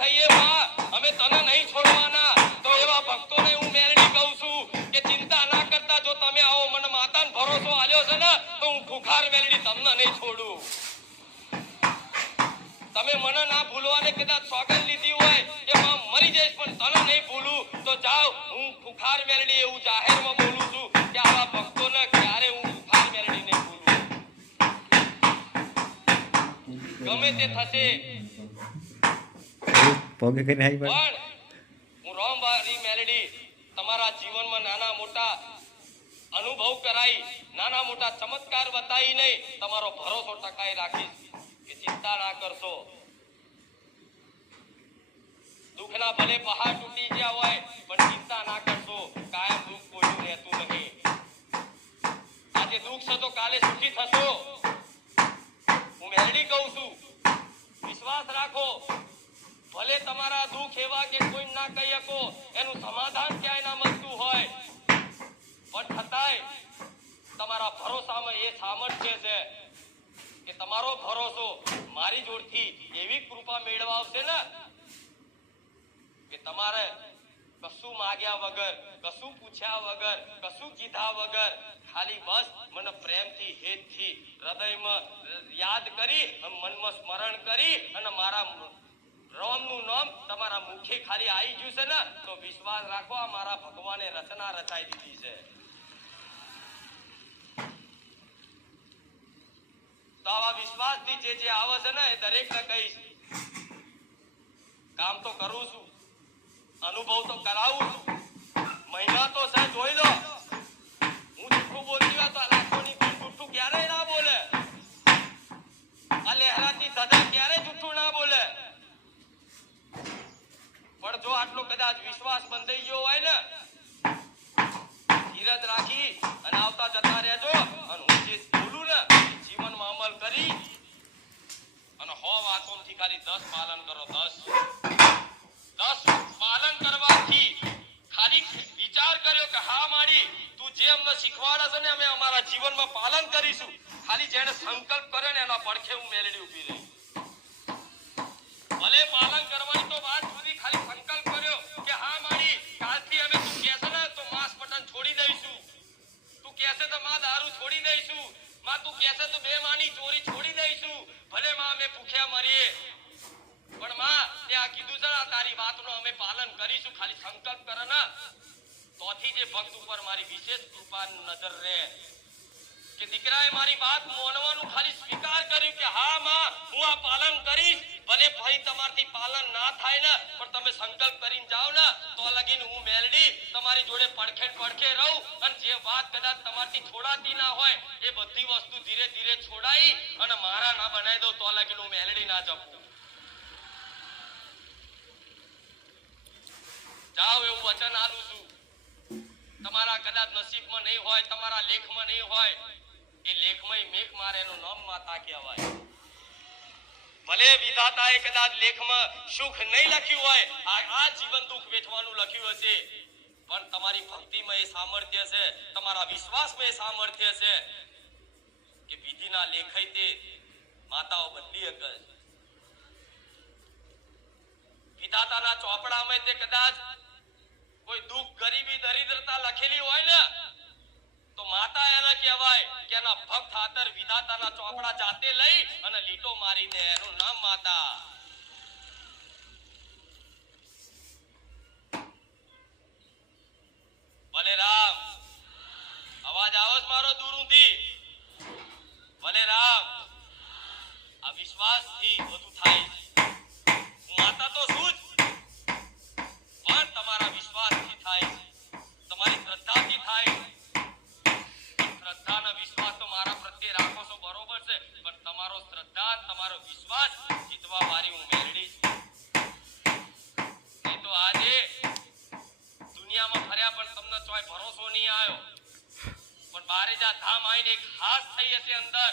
થઈએ માં, અમે તને નહીં છોડવાના. તો એવા ભક્તોને હું મેલડી કહું છું કે ચિંતા ના કરતા, જો તમે આવો મને માતાનો ભરોસો આલ્યો છે ને, તો હું ખુખાર મેલડી તમને નહીં છોડું. તમે મને ના ભૂલવાને કદાચ સોગંદ લીધી હોય કે માં મરી જઈશ પણ તને નહીં ભૂલું, તો જાઓ, હું ખુખાર મેલડી એવું જાહેરમાં બોલું છું કે આવા ભક્તોને ક્યારે હું ખુખાર મેલડી નહીં ભૂલું. ગમે તે થશે પણ હું રોમવારી મેલડી તમારા જીવનમાં નાના મોટા અનુભવ કરાઈ, નાના મોટા ચમત્કાર બતાવી નહીં, તમારો ભરોસો ટકાઈ રાખીશ કે ચિંતા ના કરશો. દુઃખના ભલે પહાડ તૂટી ગયા હોય પણ ચિંતા ના કરશો, કાયમ દુઃખ કોઈનું રહેતું નહીં. આજે દુઃખ છે તો કાલે સુખી થશો. હું મેલડી કહું છું, વિશ્વાસ રાખો. ભલે તમારા દુઃખ એવા કે કોઈ ના કહી શકો, એનું સમાધાન ક્યાંય ના મળતું હોય, પણ છતાંય તમારા ભરોસામાં એ સામર્થ્ય છે કે તમારો ભરોસો મારી જોડથી એવી કૃપા મેળવાવશે ને કે તમારે કશું માગ્યા વગર, કશું પૂછ્યા વગર, કશું કીધા વગર ખાલી બસ મને પ્રેમથી, હેતથી, હૃદયમાં યાદ કરી, મનમાં સ્મરણ કરી અને મારા રામનું નામ તમારા મુખે ખાલી આવી ગયું છે ને, તો વિશ્વાસ રાખો આ મારા ભગવાને રચના રચાઈ દીધી છે. તો આવા વિશ્વાસથી જે આવે છે ને એ દરેકને કહીશ, કામ તો કરું છું, અનુભવ તો કરાવું છું, મહિના તો છે જોઈ લો. હું જૂઠું બોલતી હોય તો લાખોની જૂઠું ક્યારેય ના બોલે. આ લહેરાતી સદા ક્યારે જૂઠું ના બોલે. પણ જો આટલો કદાચ વિશ્વાસ બંધાઈ ગયો હોય ને, ધીરજ રાખી અને આવતા જતા રહેજો. અને હું જે બોલું ને જીવનમાં અમલ કરી અને 100 વાતોથી ખાલી 10 પાલન કરો. 10 પાલન કરવાથી ખાલી વિચાર કર્યો કે હા માડી તું જે અમને શીખવાડે છે ને અમે અમારા જીવનમાં પાલન કરીશું. ખાલી જેને સંકલ્પ કર્યો ને એના પડખે હું મેલડી ઊભી રહી. ભલે પાલન કરવાની તો વાત સુધી ખાલી સંકલ્પ કર્યો કે હા માડી કાલથી અમે તું કહેશે ને તો માંસ મટન છોડી દઈશું, તું કહેશે તો માં દારૂ છોડી દઈશું, માં તું કહેશે તો બે માની ચોરી છોડી દઈશું, ભલે માં અમે ભૂખ્યા મરીએ પણ માં તે આ કીધું છે ને તારી વાતનો અમે પાલન કરીશું. ખાલી સંકલ્પ કરે ને તોથી જે ભક્ત ઉપર મારી વિશેષ કૃપા નજર રહે કે દીકરાએ મારી વાત માનવાનું ખાલી સ્વીકાર કર્યું કે હા માં હું આ પાલન કરીશ. ભલે ભાઈ તમારથી પાલન ના થાય ને પણ તમે સંકલ્પ કરીને જાઓ ને તો લગીન હું મેલડી તમારી જોડે પડખે રહું. અને જે વાત કદાચ તમારથી છોડાતી ના હોય એ બધી વસ્તુ ધીરે ધીરે છોડાઈ અને મારા ના બનાવી દઉં તો લગીન હું મેલડી ના જપું. જાઓ એવું વચન આલું છું. તમારા કદાચ નસીબમાં નહીં હોય, તમારા લેખમાં નહીં હોય, એ લેખમાં મેઘ મારે એનું નામ માતા કહેવાય. ભલે વિધાતાએ કદાચ લેખમાં સુખ નહીં લખ્યું હોય, આ જીવન દુઃખ વેઠવાનું લખ્યું હશે, પણ તમારી ભક્તિમાં એ સામર્થ્ય છે, તમારા વિશ્વાસમાં એ સામર્થ્ય છે કે વિધિના લેખય તે માતાઓ બદલી શકે. વિધાતાના ચોપડામાં તે કદાચ કોઈ દુઃખ, ગરીબી, દરિદ્રતા લખેલી હોય ને તો માતા એને કહેવાય કે એના ભક્ત ખાતર વિધાતાના ચોપડા જાતે લઈ અને લીટો મારી દે, એનું નામ માતા. ભલે રામ અવાજ આવે મારો દૂર ઊંધી, ભલે રામ આ વિશ્વાસથી બધું થાય. હું માતા તો છું જ પણ તમારા વિશ્વાસથી થાય, તમારી શ્રદ્ધાથી થાય. શ્રદ્ધા અને વિશ્વાસ તો મારા પ્રત્યે રાખો છો બરોબર છે, પણ તમારો શ્રદ્ધા, તમારો વિશ્વાસ જીતવા વાળી હું મેલડી છું. નહીં તો આજે દુનિયામાં ફર્યા પણ તમને ચોય ભરોસો નહીં આવ્યો, પણ બારેજા ધામ આવીને એક ખાસ થઈ હશે અંદર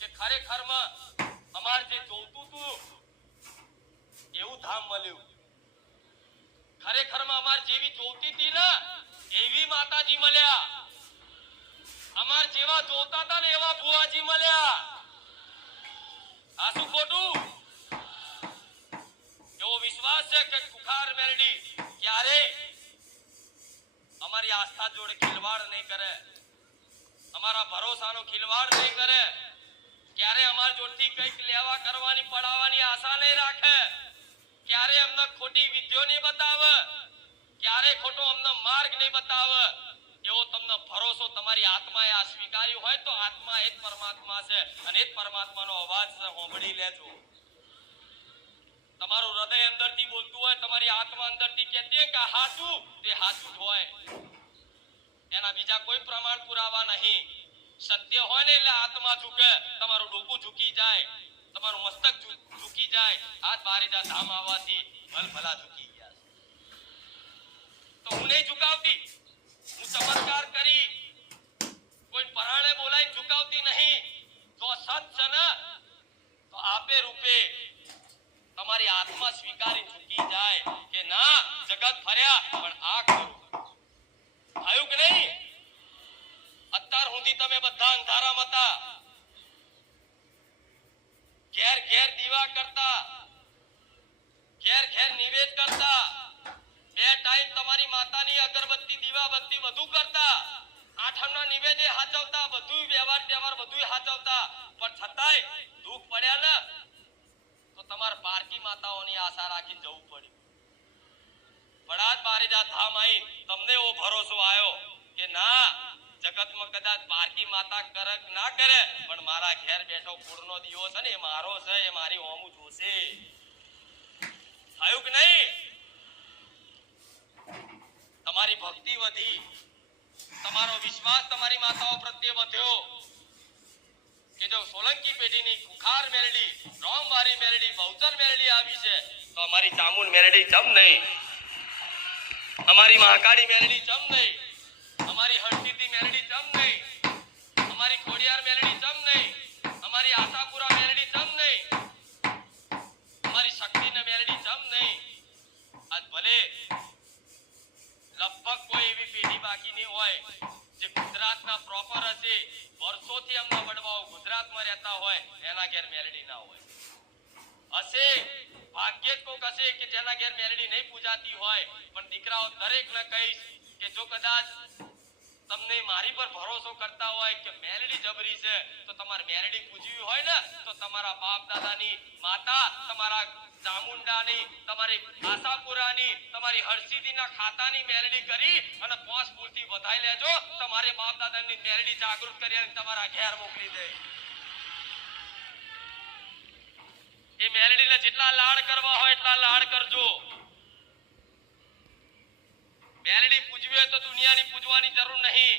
કે ખરેખરમાં અમારે જે જોતું હતું એવું ધામ મળ્યું. ખરેખરમાં અમાર જેવી જોતી હતી ને એવી માતાજી મળ્યા. અમાર જેવા જોતા હતા ને એવા બુઆજી મળ્યા. આ શું ખોટું? મેલડી ક્યારેય અમારી આસ્થા જોડે ખિલવાડ નહીં કરે, અમારા ભરોસાનો ખિલવાડ નહીં કરે, ક્યારે અમાર જોડથી કંઈક લેવા કરવાની પડાવવાની આશા નહીં રાખે, ક્યારે અમને ખોટી વિધિઓ નહીં બતાવે, ક્યારે ખોટો અમને માર્ગ નહીં બતાવે. એવો તમને ભરોસો તમારી આત્માએ આ સ્વીકાર્યું હોય તો આત્મા એક પરમાત્મા છે અને એક પરમાત્માનો અવાજ સાંભળી લેજો. તમારું હૃદય અંદરથી બોલતું હોય, તમારી આત્મા અંદરથી કહેતી હોય કે હાચું, તે હાચું જ હોય. એના બીજા કોઈ પ્રમાણ પુરાવા નહીં. સત્ય હોય ને એટલે આત્મા ઝૂકે, તમારું ડોકું ઝૂકી જાય, તમારું મસ્તક ઝૂકી જાય. આ બારીજા ધામ આવવાથી ભલભલા ઝૂકી ગયા. તો હું નહીં ઝુકાવતી, હું ચમત્કાર કરી કોઈ પરાણે બોલાઈ ઝુકાવતી નહીં. જો સત છે ને તો આપે રૂપે તમારી આત્મા સ્વીકારી ઝૂકી જાય કે ના જગત ફર્યા પણ આ ખરું. થયું કે નહીં? અત્યાર સુધી તમે બધા અંધારામાં હતા, ઘેર ઘેર દીવા કરતા, ઘેર ઘેર નિવેદ કરતા, 2 ટાઈમ તમારી માતાની અગરબત્તી દીવાબત્તી વધુ કરતા, આઠમના નિવેદે હાચવતા, બધું વ્યવહાર તહેવાર બધું હાચવતા, પણ છતાંય દુઃખ પડ્યા ને તો તમાર પારકી માતાઓની આશા રાખી જવું પડ્યું. બળાદ બારીજા ધામ આઈ તમને એવો ભરોસો આવ્યો કે ના જગતમાં કદાચ પારકી માતા કરે ના કરે પણ મારા ઘેર બેઠો કુળનો દીવો છે ને એ મારો છે, એ મારી હોમું જોશે. થયું કે નહીં? તમારી ભક્તિ વધી, તમારો વિશ્વાસ તમારી માતાઓ પ્રત્યે વધ્યો કે જો સોલંકી પેઢીની ખુખાર મેલડી, રોમવારી મેલડી, બહુચર મેલડી આવી છે તો અમારી ચામુંડ મેલડી ચમ નહીં, અમારી મહાકાળી મેલડી ચમ નહીં, અમારી હરસિદ્ધિ મેલડી ચમ નહીં, અમારી ખોડિયાર મેલડી ચમ નહીં, અમારી આશાપુરા મેલડી ચમ નહીં, અમારી શક્તિને મેલડી ચમ નહીં. આજ ભલે લગભગ કોઈ એવી પેઢી બાકી નહીં હોય જે ગુજરાતના પ્રોપર હશે, વર્ષોથી અમના વડવાઓ ગુજરાતમાં રહેતા હોય, એના ઘેર મેલડી ના હોય. હશે ભાગ્યે જ કોક હશે કે જેના ઘેર મેલડી નહીં પૂજાતી હોય. પણ દીકરાઓ દરેકને કહીશ કે જો કદાચ તમને મારી પર ભરોસો કરતા હોય કે મેલડી જબરી છે તો તમારે મેલડી પૂજવી હોય ને તો તમારા બાપ દાદાની માતા, તમારા ચામુંડાની, તમારી આશાપુરાની, તમારી હરસિદ્ધિના ખાતાની મેલડી કરી અને 5 ફૂલથી વધાઈ લેજો. તમારે બાપ દાદાની મેલડી જાગૃત કરી અને તમારા ઘેર મોકલી દે. એ મેલડીને જેટલા લાડ કરવા હોય એટલા લાડ કરજો. મેલડી પૂજવી હોય તો દુનિયાની પૂજવાની જરૂર નહીં.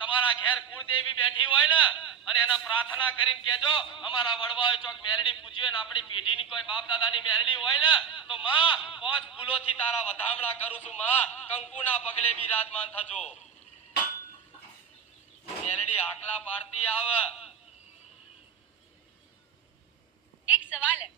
તમારા ઘેર કુળદેવી બેઠી હોય ને અને એના પ્રાર્થના કરીને કહેજો અમારા વડવાએ ચોક મેલડી પૂજવી અને આપણી પેઢીની કોઈ બાપ દાદાની મેલડી હોય ને તો માં 5 ફૂલોથી તારા વધામણા કરું છું, માં કંકુના પગલે બિરાજમાન થજો. મેલડી આકલા પાડતી આવે. એક સવાલ है